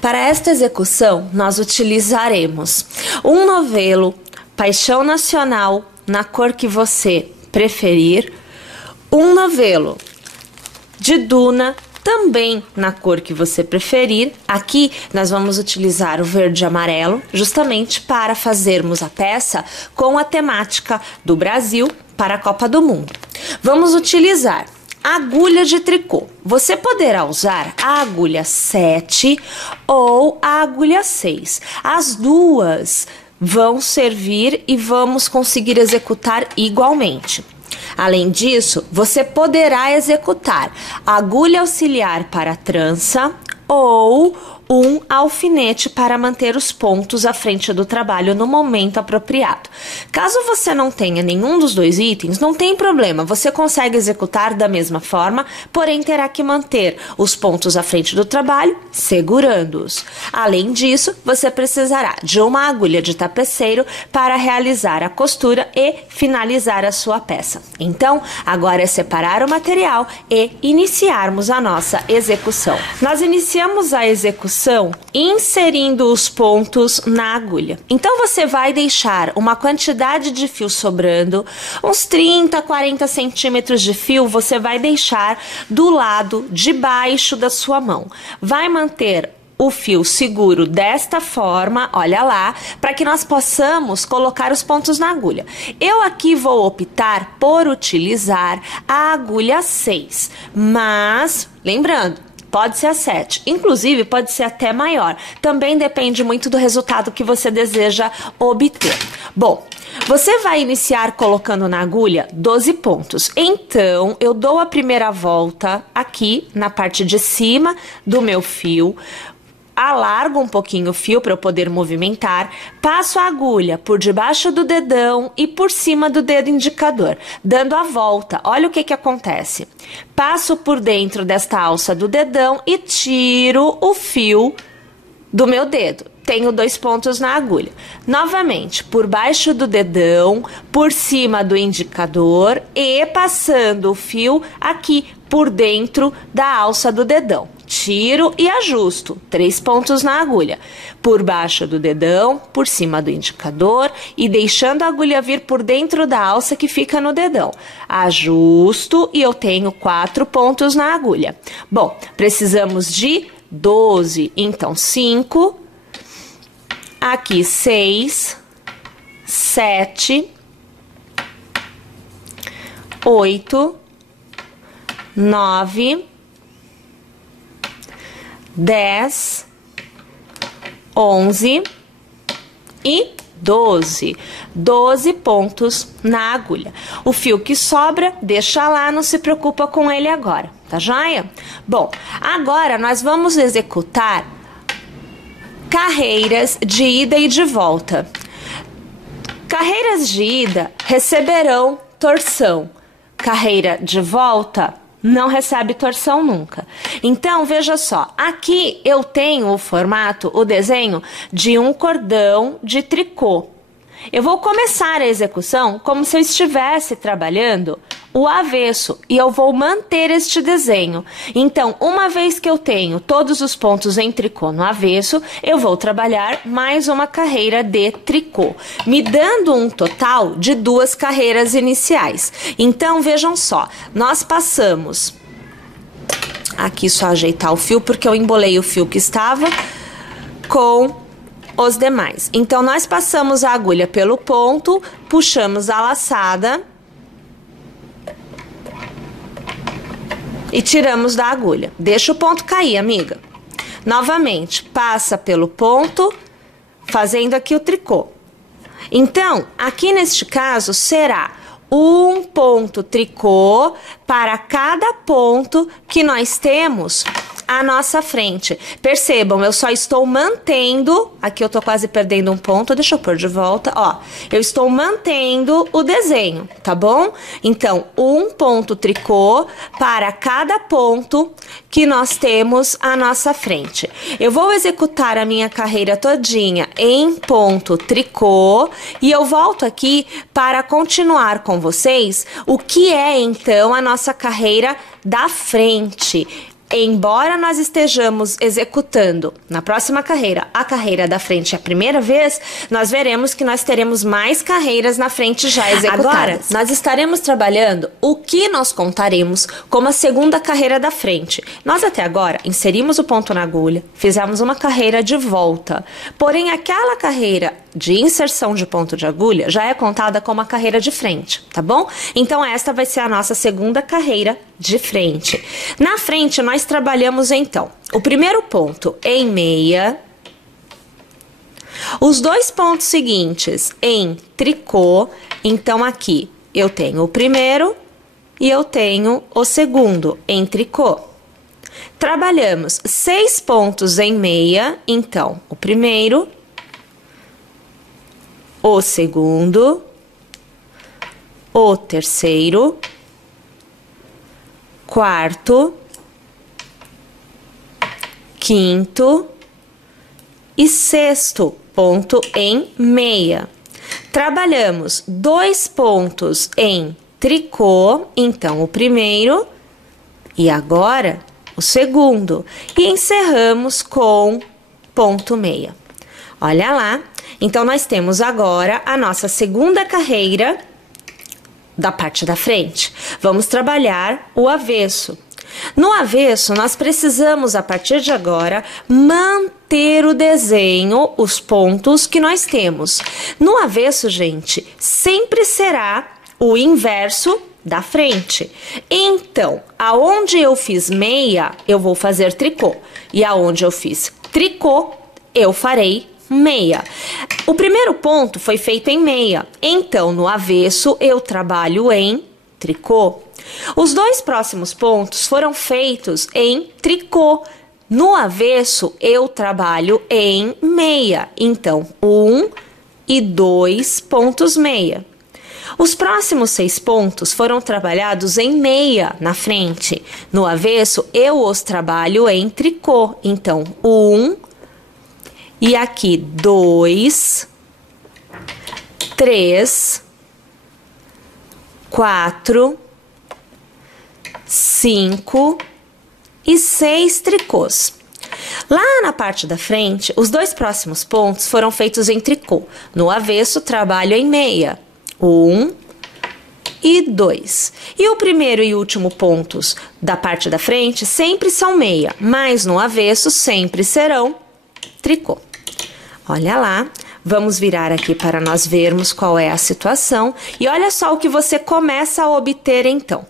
Para esta execução, nós utilizaremos um novelo Paixão Nacional na cor que você preferir, um novelo de Duna também na cor que você preferir. Aqui nós vamos utilizar o verde e amarelo justamente para fazermos a peça com a temática do Brasil para a Copa do Mundo. Vamos utilizar agulha de tricô. Você poderá usar a agulha 7 ou a agulha 6. As duas vão servir e vamos conseguir executar igualmente. Além disso, você poderá executar agulha auxiliar para trança ou um alfinete para manter os pontos à frente do trabalho no momento apropriado. Caso você não tenha nenhum dos dois itens, não tem problema, você consegue executar da mesma forma, porém terá que manter os pontos à frente do trabalho, segurando-os. Além disso, você precisará de uma agulha de tapeceiro para realizar a costura e finalizar a sua peça. Então, agora é separar o material e iniciarmos a nossa execução. Nós iniciamos a execução inserindo os pontos na agulha. Então você vai deixar uma quantidade de fio sobrando, uns 30, 40 centímetros de fio você vai deixar do lado de baixo da sua mão. Vai manter o fio seguro desta forma, olha lá, para que nós possamos colocar os pontos na agulha. Eu aqui vou optar por utilizar a agulha 6, mas lembrando, pode ser a 7, inclusive pode ser até maior. Também depende muito do resultado que você deseja obter. Bom, você vai iniciar colocando na agulha 12 pontos. Então, eu dou a primeira volta aqui na parte de cima do meu fio, alargo um pouquinho o fio para eu poder movimentar, passo a agulha por debaixo do dedão e por cima do dedo indicador, dando a volta. Olha o que acontece. Passo por dentro desta alça do dedão e tiro o fio do meu dedo. Tenho 2 pontos na agulha. Novamente, por baixo do dedão, por cima do indicador e passando o fio aqui por dentro da alça do dedão. Tiro e ajusto, 3 pontos na agulha, por baixo do dedão, por cima do indicador e deixando a agulha vir por dentro da alça que fica no dedão. Ajusto e eu tenho 4 pontos na agulha. Bom, precisamos de 12, então 5, aqui 6, 7, 8, 9, 10, 11 e 12. 12 pontos na agulha. O fio que sobra, deixa lá, não se preocupa com ele agora, tá joia? Bom, agora nós vamos executar carreiras de ida e de volta. Carreiras de ida receberão torção. Carreira de volta não recebe torção nunca. Então, veja só, aqui eu tenho o formato, o desenho de um cordão de tricô. Eu vou começar a execução como se eu estivesse trabalhando o avesso e eu vou manter este desenho. Então, uma vez que eu tenho todos os pontos em tricô no avesso, eu vou trabalhar mais uma carreira de tricô, me dando um total de 2 carreiras iniciais. Então, vejam só, nós passamos... Aqui só ajeitar o fio, porque eu embolei o fio que estava com os demais. Então, nós passamos a agulha pelo ponto, puxamos a laçada e tiramos da agulha. Deixa o ponto cair, amiga. Novamente, passa pelo ponto, fazendo aqui o tricô. Então, aqui neste caso, será um ponto tricô para cada ponto que nós temos à nossa frente. Percebam, eu só estou mantendo, aqui eu tô quase perdendo um ponto, deixa eu pôr de volta, ó, eu estou mantendo o desenho, tá bom? Então, um ponto tricô para cada ponto que nós temos à nossa frente. Eu vou executar a minha carreira todinha em ponto tricô e eu volto aqui para continuar com vocês o que é, então, a nossa carreira da frente. embora nós estejamos executando na próxima carreira a carreira da frente a primeira vez, nós veremos que nós teremos mais carreiras na frente já executadas. Agora, nós estaremos trabalhando o que nós contaremos como a segunda carreira da frente. Nós até agora inserimos o ponto na agulha, fizemos uma carreira de volta, porém aquela carreira de inserção de ponto de agulha já é contada como a carreira de frente, tá bom? Então esta vai ser a nossa segunda carreira de frente. Na frente nós trabalhamos então o primeiro ponto em meia, os dois pontos seguintes em tricô. Então aqui eu tenho o primeiro e eu tenho o segundo em tricô. Trabalhamos 6 pontos em meia, então o primeiro, o segundo, o terceiro, quarto, quinto e sexto ponto em meia. Trabalhamos 2 pontos em tricô, então o primeiro e agora o segundo, e encerramos com ponto meia. Olha lá, então nós temos agora a nossa segunda carreira da parte da frente. Vamos trabalhar o avesso. No avesso, nós precisamos, a partir de agora, manter o desenho, os pontos que nós temos. No avesso, gente, sempre será o inverso da frente. Então, aonde eu fiz meia, eu vou fazer tricô. E aonde eu fiz tricô, eu farei meia. O primeiro ponto foi feito em meia. Então, no avesso, eu trabalho em tricô. Os 2 próximos pontos foram feitos em tricô. No avesso, eu trabalho em meia. Então, 1 e 2 pontos meia. Os próximos 6 pontos foram trabalhados em meia na frente. No avesso, eu os trabalho em tricô. Então, 1 e aqui 2, 3, 4, 5 e 6 tricôs. Lá na parte da frente, os 2 próximos pontos foram feitos em tricô. No avesso, trabalho em meia. 1 e 2. E o primeiro e último pontos da parte da frente sempre são meia, mas no avesso sempre serão tricô. Olha lá, vamos virar aqui para nós vermos qual é a situação. E olha só o que você começa a obter então.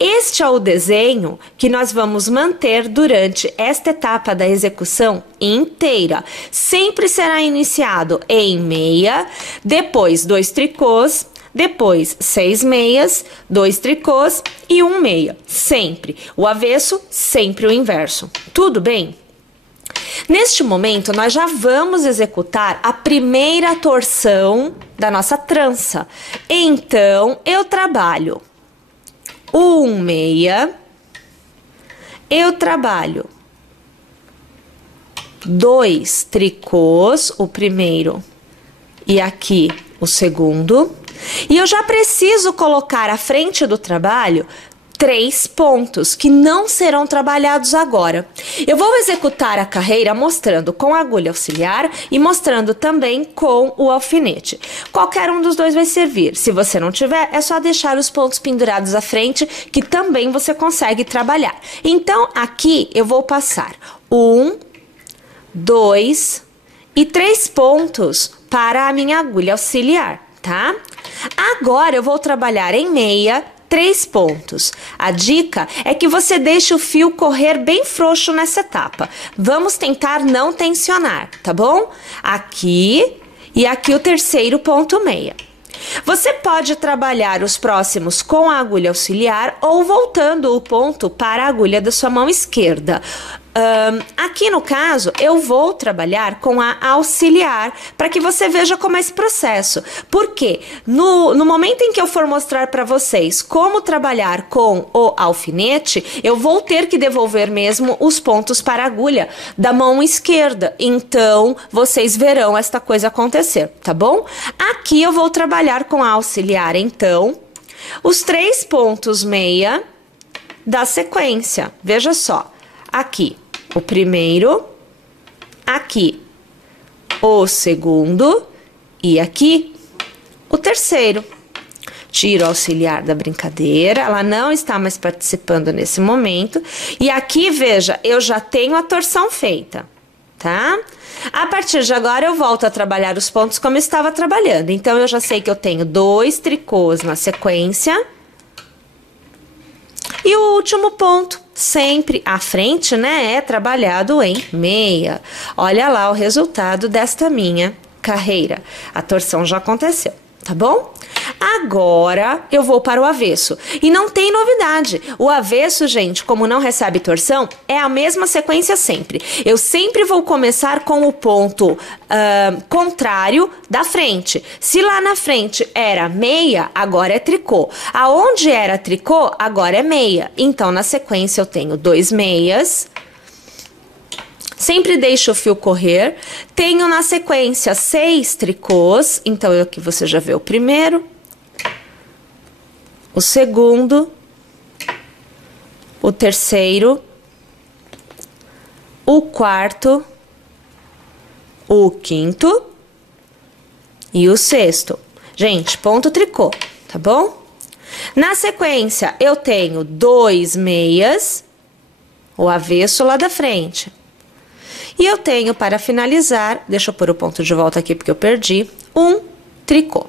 Este é o desenho que nós vamos manter durante esta etapa da execução inteira. Sempre será iniciado em meia, depois 2 tricôs, depois 6 meias, 2 tricôs e 1 meia. Sempre. O avesso, sempre o inverso. Tudo bem? Neste momento, nós já vamos executar a primeira torção da nossa trança. Então, eu trabalho 1 meia, eu trabalho 2 tricôs, o primeiro e aqui o segundo, e eu já preciso colocar à frente do trabalho 3 pontos que não serão trabalhados agora. Eu vou executar a carreira mostrando com a agulha auxiliar e mostrando também com o alfinete. Qualquer um dos dois vai servir. Se você não tiver, é só deixar os pontos pendurados à frente, que também você consegue trabalhar. Então, aqui eu vou passar 1, 2 e 3 pontos para a minha agulha auxiliar, tá? Agora eu vou trabalhar em meia, 3 pontos. A dica é que você deixe o fio correr bem frouxo nessa etapa. Vamos tentar não tensionar, tá bom? Aqui e aqui o terceiro ponto meia. Você pode trabalhar os próximos com a agulha auxiliar ou voltando o ponto para a agulha da sua mão esquerda. Aqui no caso, eu vou trabalhar com a auxiliar para que você veja como é esse processo. Porque no momento em que eu for mostrar para vocês como trabalhar com o alfinete, eu vou ter que devolver mesmo os pontos para a agulha da mão esquerda. Então, vocês verão esta coisa acontecer, tá bom? Aqui eu vou trabalhar com a auxiliar, então, os 3 pontos meia da sequência. Veja só. aqui o primeiro, aqui o segundo e aqui o terceiro. Tiro o auxiliar da brincadeira, ela não está mais participando nesse momento. E aqui, veja, eu já tenho a torção feita, tá? A partir de agora eu volto a trabalhar os pontos como eu estava trabalhando. Então, eu já sei que eu tenho 2 tricôs na sequência. E o último ponto, sempre à frente, né, é trabalhado em meia. Olha lá o resultado desta minha carreira. A torção já aconteceu, tá bom? Agora eu vou para o avesso. E não tem novidade. O avesso, gente, como não recebe torção, é a mesma sequência sempre. Eu sempre vou começar com o ponto contrário da frente. Se lá na frente era meia, agora é tricô. Aonde era tricô, agora é meia. Então, na sequência, eu tenho 2 meias. Sempre deixo o fio correr. Tenho na sequência 6 tricôs. Então, aqui você já vê o primeiro, o segundo, o terceiro, o quarto, o quinto e o sexto. Gente, ponto tricô, tá bom? Na sequência, eu tenho 2 meias, o avesso lá da frente. E eu tenho, para finalizar, deixa eu pôr o ponto de volta aqui porque eu perdi, um tricô.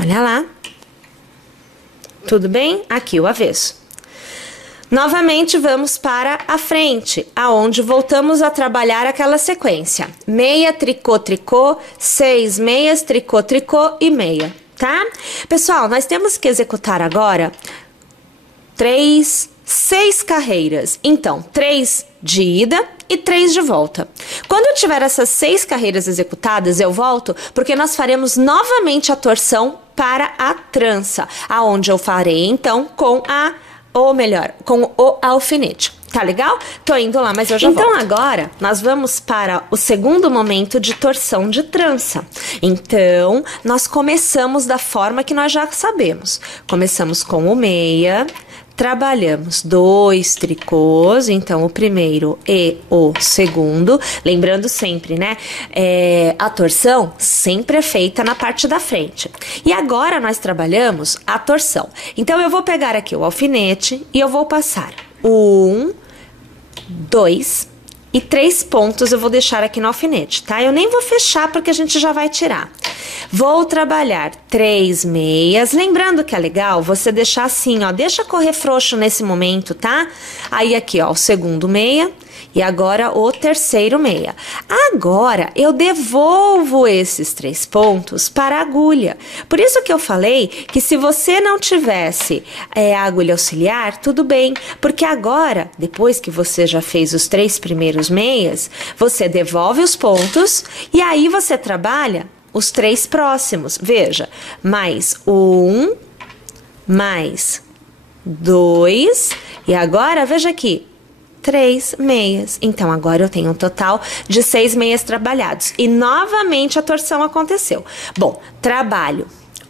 Olha lá. Tudo bem? Aqui o avesso. Novamente, vamos para a frente, aonde voltamos a trabalhar aquela sequência. Meia, tricô, tricô, 6 meias, tricô, tricô e meia, tá? Pessoal, nós temos que executar agora 6 carreiras. Então, 3 de ida e 3 de volta. Quando eu tiver essas 6 carreiras executadas, eu volto, porque nós faremos novamente a torção para a trança, aonde eu farei, então, com o alfinete. Tá legal? Tô indo lá, mas eu já volto. Então, agora, nós vamos para o segundo momento de torção de trança. Então, nós começamos da forma que nós já sabemos. Começamos com o meia, trabalhamos 2 tricôs, então o primeiro e o segundo. Lembrando sempre, né? A torção sempre é feita na parte da frente. E agora nós trabalhamos a torção. Então eu vou pegar aqui o alfinete e eu vou passar 1, 2 e 3 pontos eu vou deixar aqui no alfinete, tá? Eu nem vou fechar porque a gente já vai tirar. Vou trabalhar 3 meias, lembrando que é legal você deixar assim, ó, deixa correr frouxo nesse momento, tá? Aí aqui, ó, o segundo meia e agora o terceiro meia. Agora, eu devolvo esses 3 pontos para a agulha. Por isso que eu falei que se você não tivesse a agulha auxiliar, tudo bem, porque agora, depois que você já fez os 3 primeiros meias, você devolve os pontos e aí você trabalha os 3 próximos. Veja, mais 1, mais 2 e agora, veja aqui, 3 meias. Então, agora eu tenho um total de 6 meias trabalhados. E, novamente, a torção aconteceu. Bom, trabalho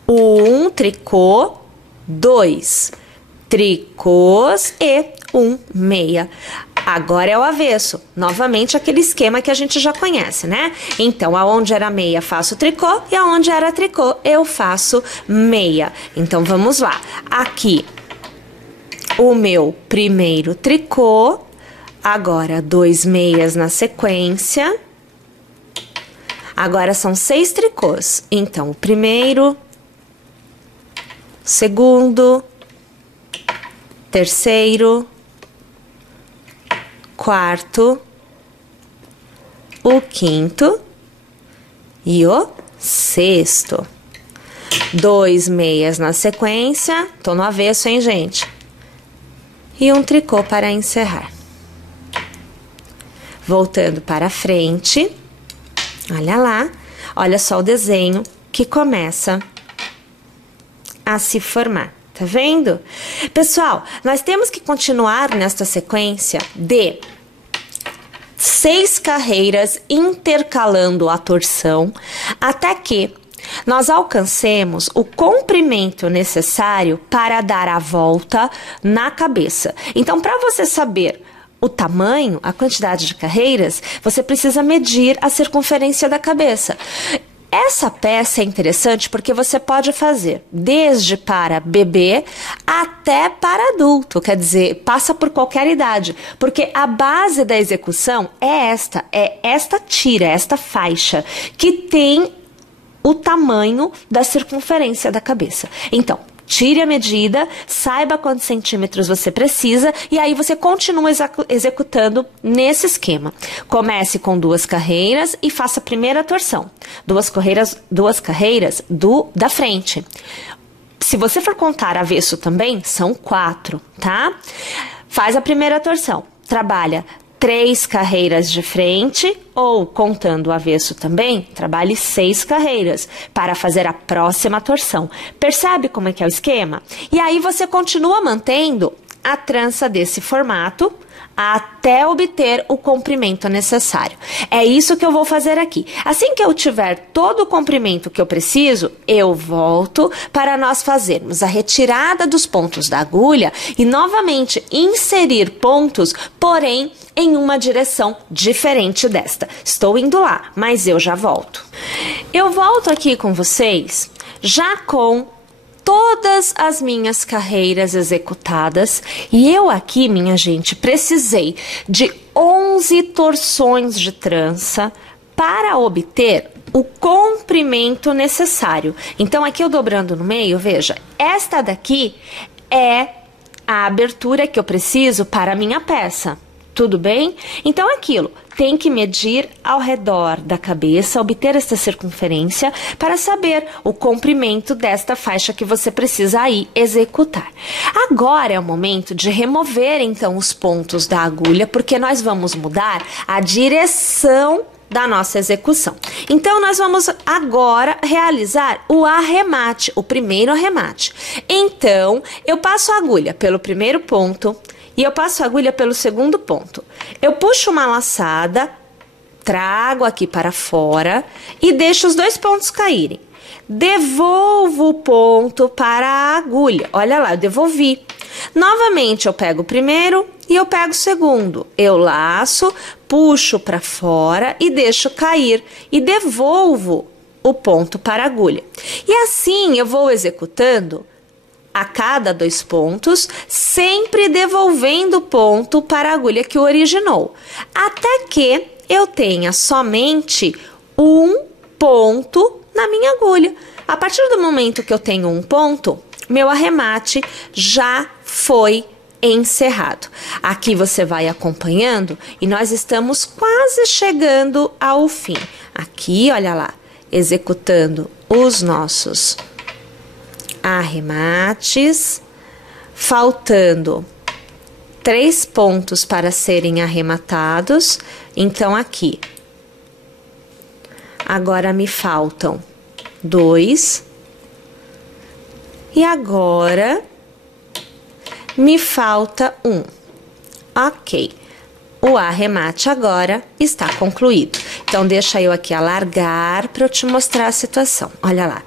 1 tricô, 2 tricôs e 1 meia. Agora é o avesso. Novamente, aquele esquema que a gente já conhece, né? Então, aonde era meia, faço tricô. E aonde era tricô, eu faço meia. Então, vamos lá. Aqui, o meu primeiro tricô. Agora, 2 meias na sequência. Agora, são 6 tricôs. Então, o primeiro, segundo, terceiro, quarto, o quinto e o sexto. 2 meias na sequência. Tô no avesso, hein, gente? E um tricô para encerrar. Voltando para frente, olha lá, olha só o desenho que começa a se formar, tá vendo? Pessoal, nós temos que continuar nesta sequência de 6 carreiras intercalando a torção, até que nós alcancemos o comprimento necessário para dar a volta na cabeça. Então, para você saber o tamanho, a quantidade de carreiras, você precisa medir a circunferência da cabeça. Essa peça é interessante porque você pode fazer desde para bebê até para adulto, quer dizer, passa por qualquer idade, porque a base da execução é esta tira, esta faixa, que tem o tamanho da circunferência da cabeça. Então, tire a medida, saiba quantos centímetros você precisa e aí você continua executando nesse esquema. Comece com 2 carreiras e faça a primeira torção. 2 carreiras da frente. Se você for contar avesso também, são 4, tá? Faz a primeira torção. Trabalha 3 carreiras de frente, ou, contando o avesso também, trabalhe 6 carreiras para fazer a próxima torção. Percebe como é que é o esquema? E aí você continua mantendo a trança desse formato até obter o comprimento necessário. É isso que eu vou fazer aqui. Assim que eu tiver todo o comprimento que eu preciso, eu volto para nós fazermos a retirada dos pontos da agulha e novamente inserir pontos, porém em uma direção diferente desta. Estou indo lá, mas eu já volto. Eu volto aqui com vocês já com todas as minhas carreiras executadas e eu aqui, minha gente, precisei de 11 torções de trança para obter o comprimento necessário. Então, aqui eu dobrando no meio, veja, esta daqui é a abertura que eu preciso para a minha peça. Tudo bem? Então, aquilo tem que medir ao redor da cabeça, obter esta circunferência para saber o comprimento desta faixa que você precisa aí executar. Agora é o momento de remover, então, os pontos da agulha, porque nós vamos mudar a direção da nossa execução. Então, nós vamos agora realizar o arremate, o primeiro arremate. Então, eu passo a agulha pelo primeiro ponto, e eu passo a agulha pelo segundo ponto. Eu puxo uma laçada, trago aqui para fora e deixo os 2 pontos caírem. Devolvo o ponto para a agulha. Olha lá, eu devolvi. Novamente, eu pego o primeiro e eu pego o segundo. Eu laço, puxo para fora e deixo cair. E devolvo o ponto para a agulha. E assim eu vou executando a cada 2 pontos, sempre devolvendo o ponto para a agulha que o originou, até que eu tenha somente um ponto na minha agulha. A partir do momento que eu tenho um ponto, meu arremate já foi encerrado. Aqui você vai acompanhando e nós estamos quase chegando ao fim. Aqui, olha lá, executando os nossos arremates, faltando 3 pontos para serem arrematados. Então, aqui, agora me faltam 2 e agora me falta 1. Ok, o arremate agora está concluído. Então, deixa eu aqui alargar para eu te mostrar a situação. Olha lá,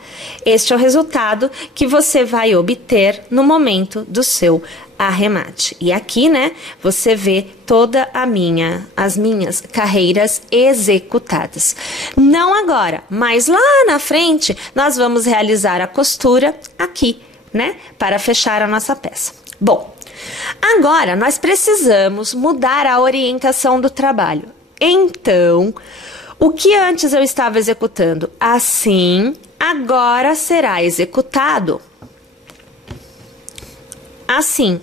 este é o resultado que você vai obter no momento do seu arremate. E aqui, né, você vê toda as minhas carreiras executadas. Não agora, mas lá na frente, nós vamos realizar a costura aqui, né, para fechar a nossa peça. Bom, agora nós precisamos mudar a orientação do trabalho. Então, o que antes eu estava executando assim, agora será executado assim.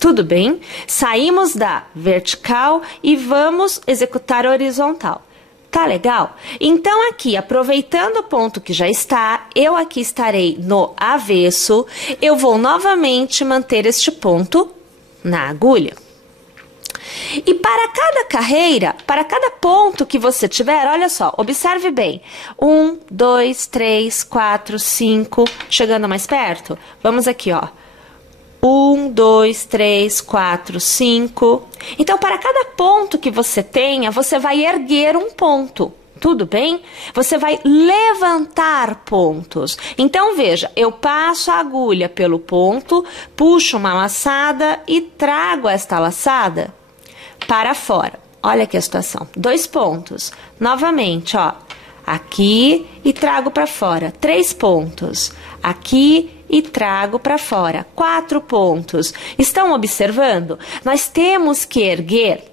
Tudo bem? Saímos da vertical e vamos executar a horizontal. Tá legal? Então, aqui, aproveitando o ponto que já está, eu aqui estarei no avesso, eu vou novamente manter este ponto na agulha. E para cada carreira, para cada ponto que você tiver, olha só, observe bem. 1, 2, 3, 4, 5, chegando mais perto, vamos aqui, ó. 1, 2, 3, 4, 5. Então, para cada ponto que você tenha, você vai erguer um ponto, Tudo bem? Você vai levantar pontos. Então, veja, eu passo a agulha pelo ponto, puxo uma laçada e trago esta laçada para fora. Olha aqui a situação. 2 pontos. Novamente, ó. Aqui e trago para fora. 3 pontos. Aqui e trago para fora. 4 pontos. Estão observando? Nós temos que erguer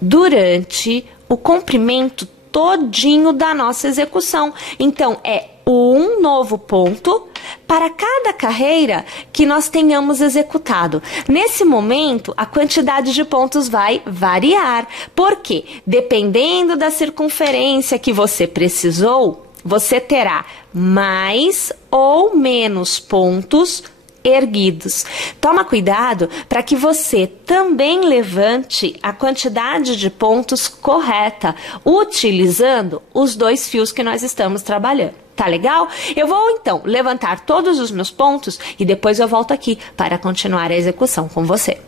durante o comprimento todinho da nossa execução. Então, é um novo ponto para cada carreira que nós tenhamos executado. Nesse momento, a quantidade de pontos vai variar, porque dependendo da circunferência que você precisou, você terá mais ou menos pontos erguidos. Toma cuidado para que você também levante a quantidade de pontos correta, utilizando os 2 fios que nós estamos trabalhando. Tá legal? Eu vou então levantar todos os meus pontos e depois eu volto aqui para continuar a execução com você.